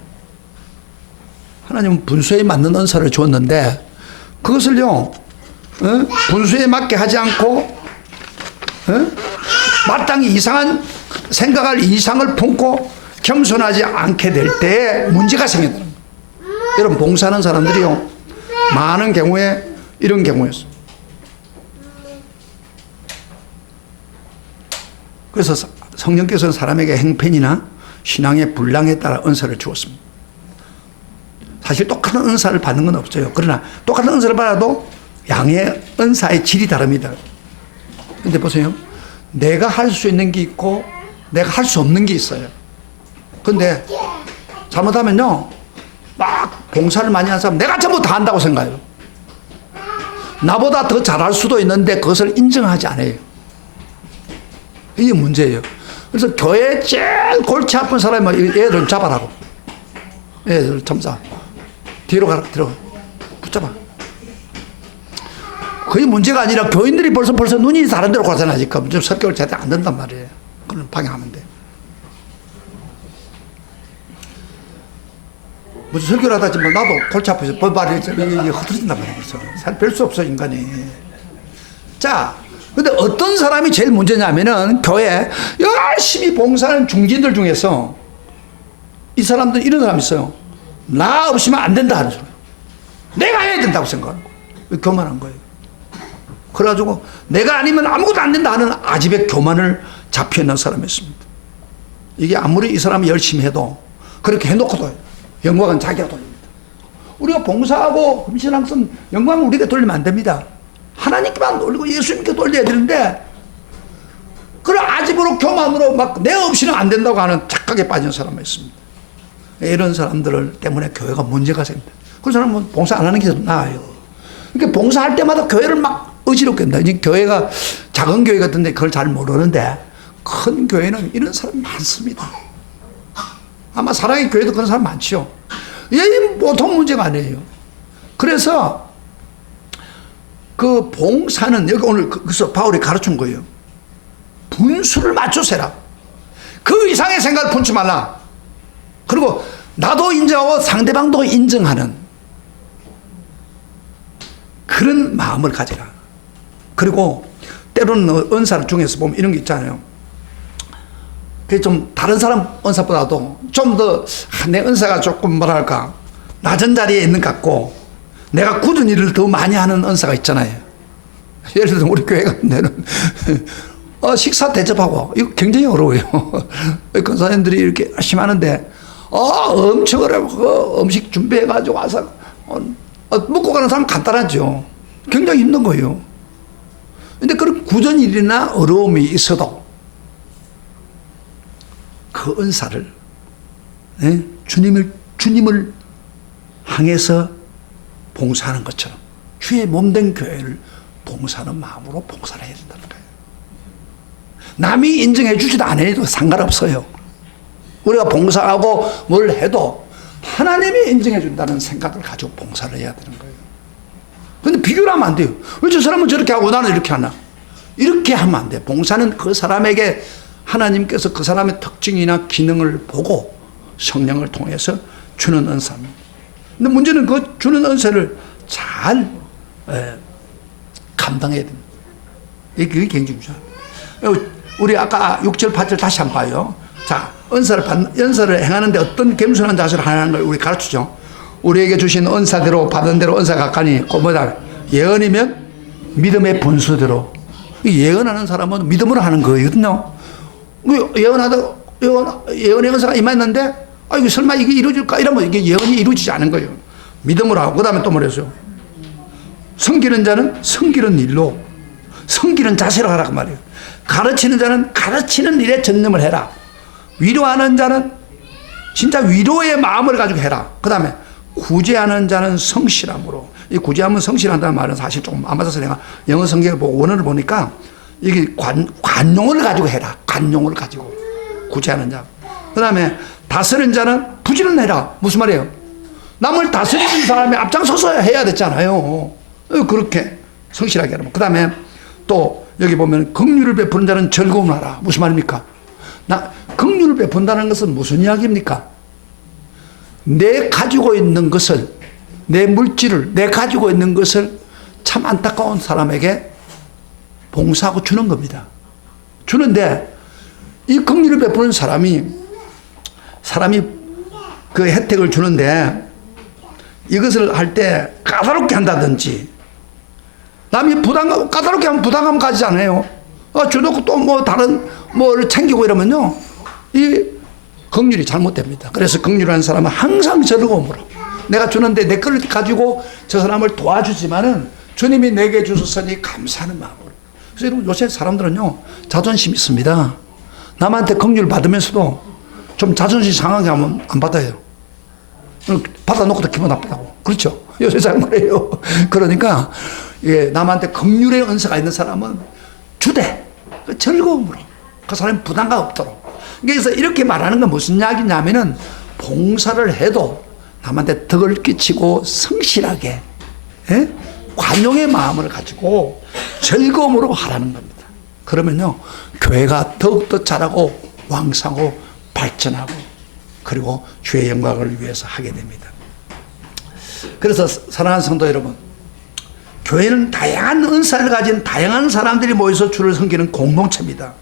하나님은 분수에 맞는 은사를 주었는데 그것을요 분수에 맞게 하지 않고 마땅히 이상한 생각할 이상을 품고 겸손하지 않게 될 때에 문제가 생긴다는 거예요. 여러분, 봉사하는 사람들이요 많은 경우에 이런 경우였어요. 그래서 성령께서는 사람에게 행편이나 신앙의 분량에 따라 은사를 주었습니다. 사실 똑같은 은사를 받는 건 없어요. 그러나 똑같은 은사를 받아도 양의 은사의 질이 다릅니다. 근데 보세요. 내가 할 수 있는 게 있고 내가 할 수 없는 게 있어요. 근데 잘못하면요 막 봉사를 많이 하는 사람 내가 전부 다 한다고 생각해요. 나보다 더 잘할 수도 있는데 그것을 인정하지 않아요. 이게 문제예요. 그래서 교회에 제일 골치 아픈 사람은 얘들 잡아라고. 얘들 참사. 뒤로 가라, 들어가. 붙잡아. 그게 문제가 아니라 교인들이 벌써 눈이 다른 데로 가잖아, 지금. 좀 설교를 제대로 안 된단 말이에요. 그런 방향하면 돼. 무슨 설교를 하다 지만 나도 골치 아파서 발이 흐트러진단 말이에요. 살 뺄 수 없어, 인간이. 자, 근데 어떤 사람이 제일 문제냐면은 교회 열심히 봉사하는 중진들 중에서 이 사람들은 이런 사람이 있어요. 나 없으면 안 된다 하는 소리. 내가 해야 된다고 생각하는 거예요. 교만한 거예요. 그래가지고 내가 아니면 아무것도 안 된다 하는 아집의 교만을 잡혀 있는 사람이 있습니다. 이게 아무리 이 사람이 열심히 해도 그렇게 해놓고도 영광은 자기가 돌립니다. 우리가 봉사하고 흠신한 씀 영광은 우리가 돌리면 안 됩니다. 하나님께만 돌리고 예수님께 돌려야 되는데 그런 아집으로 교만으로 막 내 없이는 안 된다고 하는 착각에 빠진 사람이 있습니다. 이런 사람들 때문에 교회가 문제가 생깁니다. 그런 사람은 봉사 안 하는 게 더 나아요. 그러니까 봉사할 때마다 교회를 막 어지럽게 한다. 이제 교회가 작은 교회 같은데 그걸 잘 모르는데 큰 교회는 이런 사람이 많습니다. 아마 사랑의 교회도 그런 사람 많죠. 이게 보통 문제가 아니에요. 그래서 그 봉사는 여기 오늘 그래서 바울이 가르친 거예요. 분수를 맞춰서 해라. 그 이상의 생각을 품지 말라. 그리고 나도 인정하고 상대방도 인정하는 그런 마음을 가져라. 그리고 때로는 은사 중에서 보면 이런 게 있잖아요. 그게 좀 다른 사람 은사보다도 좀 더 내 은사가 조금 뭐랄까 낮은 자리에 있는 것 같고 내가 굳은 일을 더 많이 하는 은사가 있잖아요. 예를 들어서 우리 교회 같은 데는 식사 대접하고 이거 굉장히 어려워요. 권사님들이 이렇게 열심히 하는데 엄청 어려워. 그 음식 준비해가지고 와서 먹고 가는 사람 간단하죠. 굉장히 힘든 거예요. 근데 그런 굳은 일이나 어려움이 있어도 그 은사를 주님을 향해서 봉사하는 것처럼 주의 몸된 교회를 봉사하는 마음으로 봉사를 해야 된다는 거예요. 남이 인정해 주지도 않아도 상관없어요. 우리가 봉사하고 뭘 해도 하나님이 인정해 준다는 생각을 가지고 봉사를 해야 되는 거예요. 그런데 비교를 하면 안 돼요. 왜 저 사람은 저렇게 하고 나는 이렇게 하나? 이렇게 하면 안 돼요. 봉사는 그 사람에게 하나님께서 그 사람의 특징이나 기능을 보고 성령을 통해서 주는 은사입니다. 근데 문제는 그 주는 은사를 잘 감당해야 됩니다. 그게 굉장히 중요합니다. 우리 아까 6절, 8절 다시 한번 봐요. 자, 은사를 행하는데 어떤 겸손한 자세를 하는 걸 우리 가르치죠. 우리에게 주신 은사대로 받은 대로 은사가 가까니 그 뭐다? 예언이면 믿음의 분수대로. 예언하는 사람은 믿음으로 하는 거거든요. 예언의 은사가 임했는데 이거 설마 이게 이루어질까? 이러면 이게 예언이 이루어지지 않은 거예요. 믿음으로 하고 그 다음에 또 뭐랬어요? 섬기는 자는 섬기는 일로, 섬기는 자세로 하라고 말이에요. 가르치는 자는 가르치는 일에 전념을 해라. 위로하는 자는 진짜 위로의 마음을 가지고 해라. 그 다음에 구제하는 자는 성실함으로. 이 구제하면 성실한다는 말은 사실 조금 안 맞아서 내가 영어 성경을 보고 원어를 보니까 이게 관용을 가지고 해라. 관용을 가지고 구제하는 자. 그 다음에 다스리는 자는 부지런해라. 무슨 말이에요? 남을 다스리는 사람이 앞장서서 해야 됐잖아요. 그렇게 성실하게 하라고. 그 다음에 또 여기 보면 긍휼을 베푸는 자는 즐거움하라. 무슨 말입니까? 긍휼을 베푼다는 것은 무슨 이야기입니까? 내 가지고 있는 것을, 내 물질을, 내 가지고 있는 것을 참 안타까운 사람에게 봉사하고 주는 겁니다. 주는데 이 긍휼을 베푸는 사람이 그 혜택을 주는데 이것을 할 때 까다롭게 한다든지 남이 까다롭게 하면 부담감 가지잖아요. 주놓고 또 뭐 다른 뭐를 챙기고 이러면요, 이 긍휼이 잘못됩니다. 그래서 긍휼한 사람은 항상 즐거움으로, 내가 주는데 내 걸 가지고 저 사람을 도와주지만은 주님이 내게 주셨으니 감사하는 마음으로. 그래서 여러분, 요새 사람들은요 자존심 있습니다. 남한테 긍휼 받으면서도 좀 자존심 상하게 하면 안 받아요. 받아놓고도 기분 나쁘다고. 그렇죠? 요새 잘 말해요. 그러니까 남한테 긍휼의 은사가 있는 사람은 주되 즐거움으로, 그 사람이 부담감 없도록. 그래서 이렇게 말하는 건 무슨 이야기냐면은 봉사를 해도 남한테 덕을 끼치고 성실하게 관용의 마음을 가지고 즐거움으로 하라는 겁니다. 그러면요 교회가 더욱더 자라고 왕성하고 발전하고 그리고 주의 영광을 위해서 하게 됩니다. 그래서 사랑하는 성도 여러분, 교회는 다양한 은사를 가진 다양한 사람들이 모여서 주를 섬기는 공동체입니다.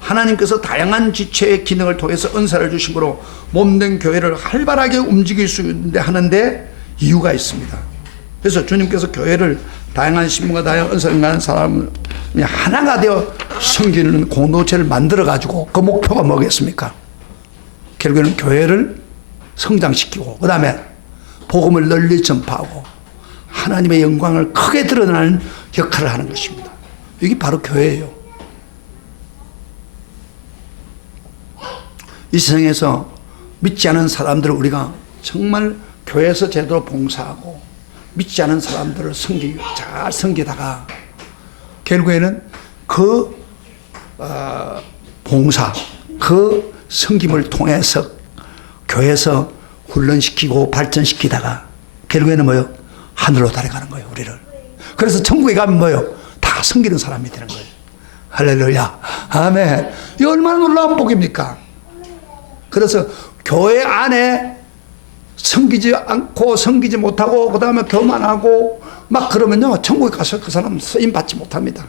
하나님께서 다양한 지체의 기능을 통해서 은사를 주심으로 몸된 교회를 활발하게 움직일 수 있는데 하는데 이유가 있습니다. 그래서 주님께서 교회를 다양한 신분과 다양한 은사를 가진 사람이 하나가 되어 섬기는 공동체를 만들어 가지고 그 목표가 뭐겠습니까? 결국에는 교회를 성장시키고 그 다음에 복음을 널리 전파하고 하나님의 영광을 크게 드러나는 역할을 하는 것입니다. 이게 바로 교회예요. 이 세상에서 믿지 않은 사람들을 우리가 정말 교회에서 제대로 봉사하고 믿지 않은 사람들을 잘 섬기다가 결국에는 그 봉사, 그 섬김을 통해서 교회에서 훈련시키고 발전시키다가 결국에는 뭐요? 하늘로 달아가는 거예요, 우리를. 그래서 천국에 가면 뭐요? 다 섬기는 사람이 되는 거예요. 할렐루야. 아멘. 이 얼마나 놀라운 복입니까? 그래서 교회 안에 섬기지 않고 섬기지 못하고 그 다음에 교만하고 막 그러면요 천국에 가서 그 사람 쓰임 받지 못합니다.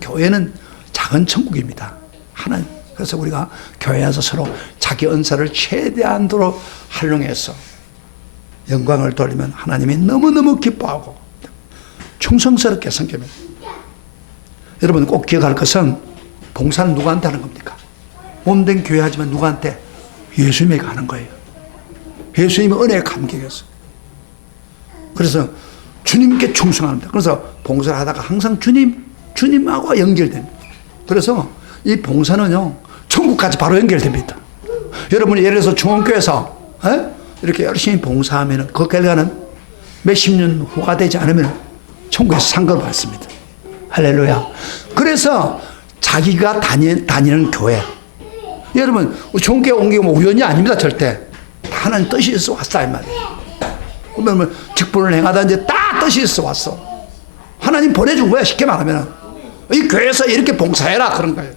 교회는 작은 천국입니다. 하나님. 그래서 우리가 교회에서 서로 자기 은사를 최대한도로 활용해서 영광을 돌리면 하나님이 너무너무 기뻐하고 충성스럽게 섬깁니다. 여러분 꼭 기억할 것은 봉사는 누구한테 하는 겁니까? 몸된 교회 하지만 누구한테? 예수님에게 가는 거예요. 예수님의 은혜에 감격했어요. 그래서 주님께 충성합니다. 그래서 봉사를 하다가 항상 주님하고 연결됩니다. 그래서 이 봉사는요, 천국까지 바로 연결됩니다. 여러분이 예를 들어서 중원교회에서 이렇게 열심히 봉사하면 그 결과는 몇십 년 후가 되지 않으면 천국에서 상급을 받습니다. 할렐루야. 그래서 자기가 다니는 교회, 여러분 중원교회 온 게 뭐 우연이 아닙니다. 절대 다 하나님 뜻이 있어 왔다 이 말이에요. 그러면 직분을 행하다든지 다 뜻이 있어 왔어. 하나님 보내준 거야. 쉽게 말하면 이 교회에서 이렇게 봉사해라 그런 거예요.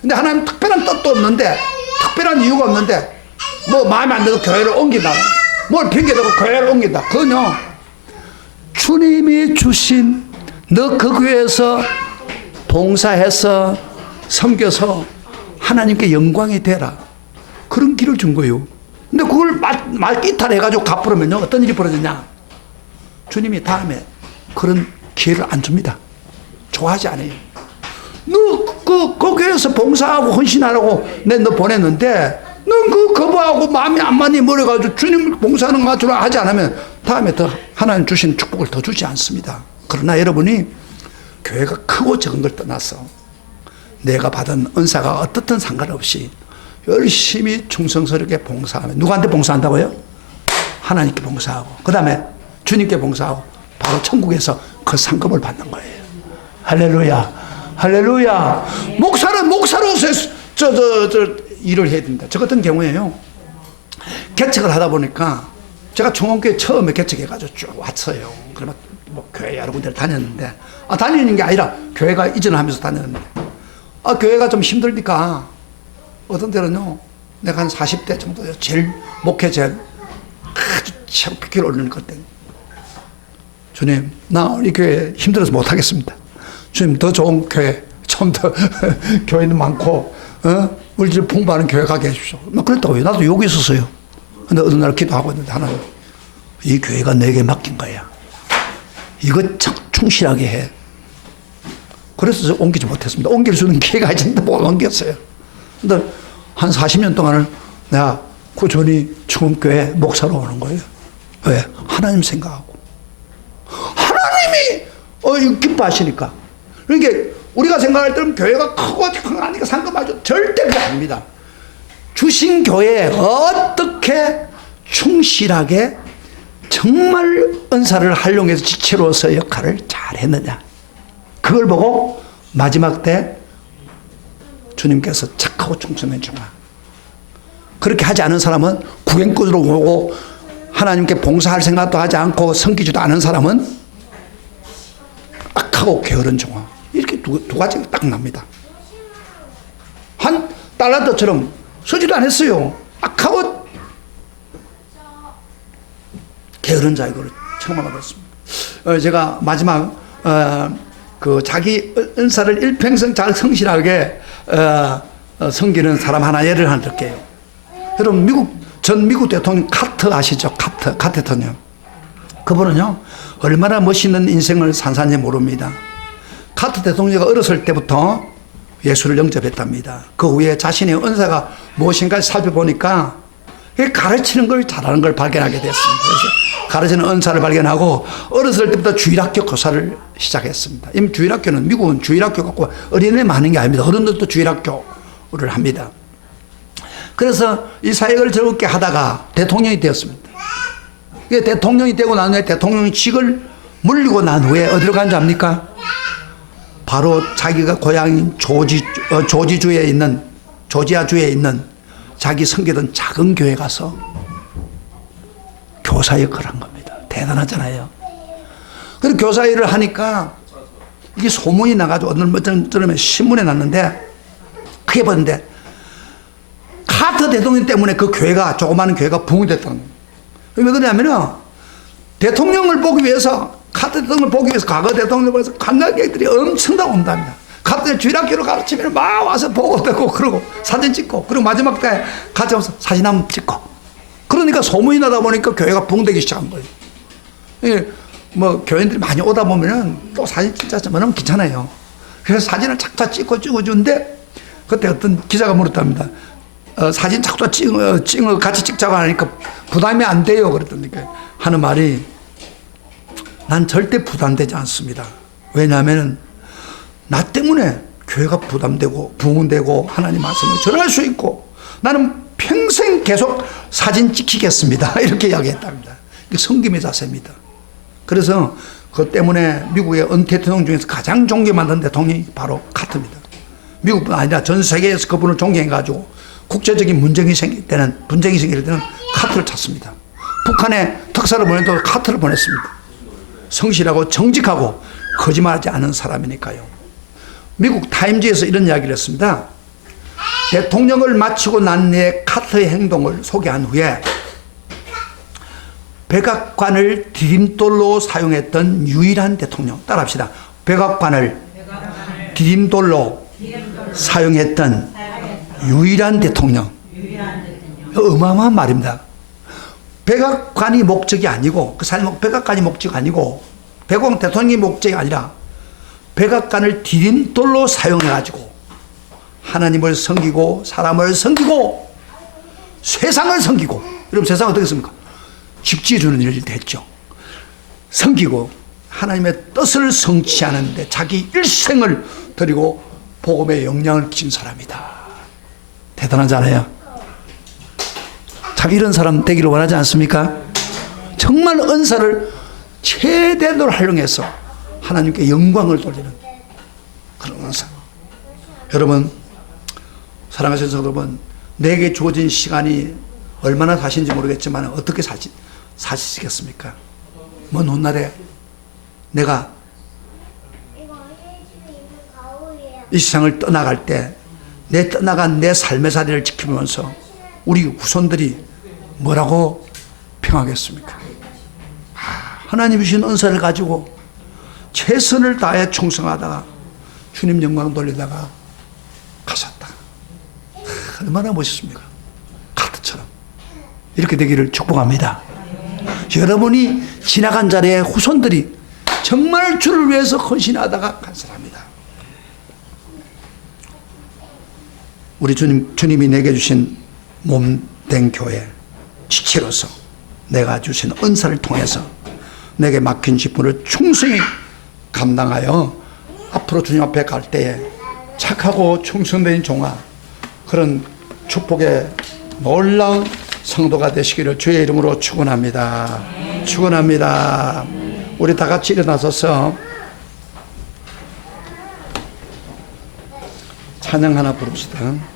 근데 하나님 특별한 뜻도 없는데, 특별한 이유가 없는데 뭐 마음에 안 들어도 교회를 옮긴다, 뭘 핑계대고 교회를 옮긴다. 그건요, 주님이 주신 너 그 교회에서 봉사해서 섬겨서 하나님께 영광이 되라, 그런 길을 준 거예요. 근데 그걸 말기탈해가지고 갚으면요 어떤 일이 벌어지냐, 주님이 다음에 그런 기회를 안 줍니다. 좋아하지 않아요. 너 그 교회에서 봉사하고 헌신하라고 너 보냈는데 넌 그 거부하고 마음이 안 맞니 뭐래가지고 주님 봉사하는 거 하지 않으면 다음에 더 하나님 주신 축복을 더 주지 않습니다. 그러나 여러분이 교회가 크고 적은 걸 떠나서 내가 받은 은사가 어떻든 상관없이 열심히 충성스럽게 봉사하면, 누구한테 봉사한다고요? 하나님께 봉사하고 그 다음에 주님께 봉사하고 바로 천국에서 그 상급을 받는 거예요. 할렐루야, 할렐루야. 목사는 목사로서 일을 해야 됩니다. 저 같은 경우에요, 개척을 하다 보니까 제가 중원교회 처음에 개척해가지고 쭉 왔어요. 그러면 뭐 교회 여러 군데를 다녔는데, 다니는 게 아니라 교회가 이전하면서 다녔는데, 교회가 좀 힘들니까 어떤 때는요, 내가 한 40대 정도요, 목회 제일 아주 피키를 올리는 것 때문에, 주님, 나 우리 교회 힘들어서 못하겠습니다. 주님, 더 좋은 교회, 좀 더 교회는 많고 물질 풍부한 교회 가게 해주십시오. 그랬다고요. 나도 여기 있었어요. 근데 어느 날 기도하고 있는데 하나님, 이 교회가 내게 맡긴 거야. 이거 충실하게 해. 그래서 저 옮기지 못했습니다. 옮길 수 있는 기회가 있었는데 못 옮겼어요. 근데 한 40년 동안은 내가 꾸준히 중원교회 목사로 오는 거예요. 왜? 하나님 생각하고. 하나님이 기뻐하시니까. 그러니까 우리가 생각할 때는 교회가 크고 하니까 상관하죠. 절대 그게 아닙니다. 주신 교회에 어떻게 충실하게 정말 은사를 활용해서 지체로서 역할을 잘 했느냐, 그걸 보고 마지막 때 주님께서 착하고 충성된 종아, 그렇게 하지 않은 사람은 구경꾼으로 오고 하나님께 봉사할 생각도 하지 않고 섬기지도 않은 사람은 악하고 게으른 종아, 이렇게 두 가지가 딱 납니다. 한 달란트처럼 쓰지도 않았어요. 악하고 게으른 자, 이걸 청함받았습니다. 제가 마지막 그 자기 은사를 일평생 잘 성실하게 섬기는 사람 하나 예를 하나 들게요. 여러분, 전 미국 대통령 카터 아시죠? 카터 대통령. 그분은요, 얼마나 멋있는 인생을 산산지 모릅니다. 카터 대통령이 어렸을 때부터 예수를 영접했답니다. 그 후에 자신의 은사가 무엇인가 살펴보니까 가르치는 걸 잘하는 걸 발견하게 됐습니다. 그래서 가르치는 은사를 발견하고 어렸을 때부터 주일학교 교사를 시작했습니다. 이미 주일학교는, 미국은 주일학교 갖고 어린애 많은 게 아닙니다. 어른들도 주일학교를 합니다. 그래서 이 사역을 즐겁게 하다가 대통령이 되었습니다. 대통령이 되고 난 후에 대통령의 직을 물리고 난 후에 어디로 간 줄 압니까? 바로 자기가 고향인 조지아주에 있는 자기 섬기던 작은 교회 가서 교사 역할을 한 겁니다. 대단하잖아요. 그리고 교사 일을 하니까 이게 소문이 나가지고 어느 날 신문에 났는데, 크게 봤는데 카터 대통령 때문에 그 교회가, 조그마한 교회가 붕이 됐다는 거예요. 왜 그러냐면요, 대통령을 보기 위해서, 카터 대통령을 보기 위해서, 과거 대통령을 보기 위해서 관광객들이 엄청나게 온답니다. 카터 주일학교로 가르치면 막 와서 보고 듣고 그러고 사진 찍고, 그리고 마지막 때 같이 와서 사진 한번 찍고, 그러니까 소문이 나다 보니까 교회가 붕되기 시작한 거예요. 이게 뭐 교인들이 많이 오다 보면은 또 사진 찍자면 귀찮아요. 그래서 사진을 착착 찍고 찍어주는데, 그때 어떤 기자가 물었답니다. 사진 자꾸 찍어 같이 찍자고 하니까 부담이 안 돼요. 그랬더니 하는 말이 난 절대 부담되지 않습니다. 왜냐하면 나 때문에 교회가 부담되고 부흥되고 하나님 말씀을 전할 수 있고 나는 평생 계속 사진 찍히겠습니다. 이렇게 이야기했답니다. 이게 성김의 자세입니다. 그래서 그것 때문에 미국의 은퇴 대통령 중에서 가장 존경받는 대통령이 바로 카트입니다. 미국뿐 아니라 전 세계에서 그분을 존경해가지고 국제적인 문제가 생길 때는 분쟁이 생길 때는 카트를 찾습니다. 북한에 특사를 보내도 카트를 보냈습니다. 성실하고 정직하고 거짓말하지 않은 사람이니까요. 미국 타임즈에서 이런 이야기를 했습니다. 대통령을 마치고 난 뒤에 카트의 행동을 소개한 후에 백악관을 디딤돌로 사용했던 유일한 대통령. 따라합시다. 백악관을 디딤돌로 사용했던 유일한 대통령. 어마어마한 말입니다. 백악관이 목적이 아니고 그 사람 백악관이 목적이 아니고 백악관 대통령이 목적이 아니라 백악관을 디딤돌로 사용해가지고 하나님을 섬기고 사람을 섬기고 세상을 섬기고 여러분 세상 어떻게 씁니까? 집지해주는 일을 했죠. 섬기고 하나님의 뜻을 성취하는데 자기 일생을 드리고 복음에 영향을 끼친 사람이다. 대단하잖아요. 참 이런 사람 되기를 원하지 않습니까? 정말 은사를 최대로 활용해서 하나님께 영광을 돌리는 그런 은사. 여러분 사랑하시는 성도 여러분, 내게 주어진 시간이 얼마나 사신지 모르겠지만 어떻게 사시겠습니까? 먼 훗날에 내가 이 세상을 떠나갈 때 내 떠나간 내 삶의 자리를 지키면서 우리 후손들이 뭐라고 평하겠습니까? 하나님이 주신 은사를 가지고 최선을 다해 충성하다가 주님 영광 돌리다가 가셨다. 얼마나 멋있습니까? 카트처럼 이렇게 되기를 축복합니다. 여러분이 지나간 자리에 후손들이 정말 주를 위해서 헌신하다가 간 사람이다. 우리 주님이 내게 주신 몸된 교회 지체로서 내가 주신 은사를 통해서 내게 막힌 직분을 충성히 감당하여 앞으로 주님 앞에 갈 때에 착하고 충성된 종아 그런 축복의 놀라운 성도가 되시기를 주의 이름으로 축원합니다. 축원합니다. 우리 다 같이 일어나서서 찬양 하나 부릅시다.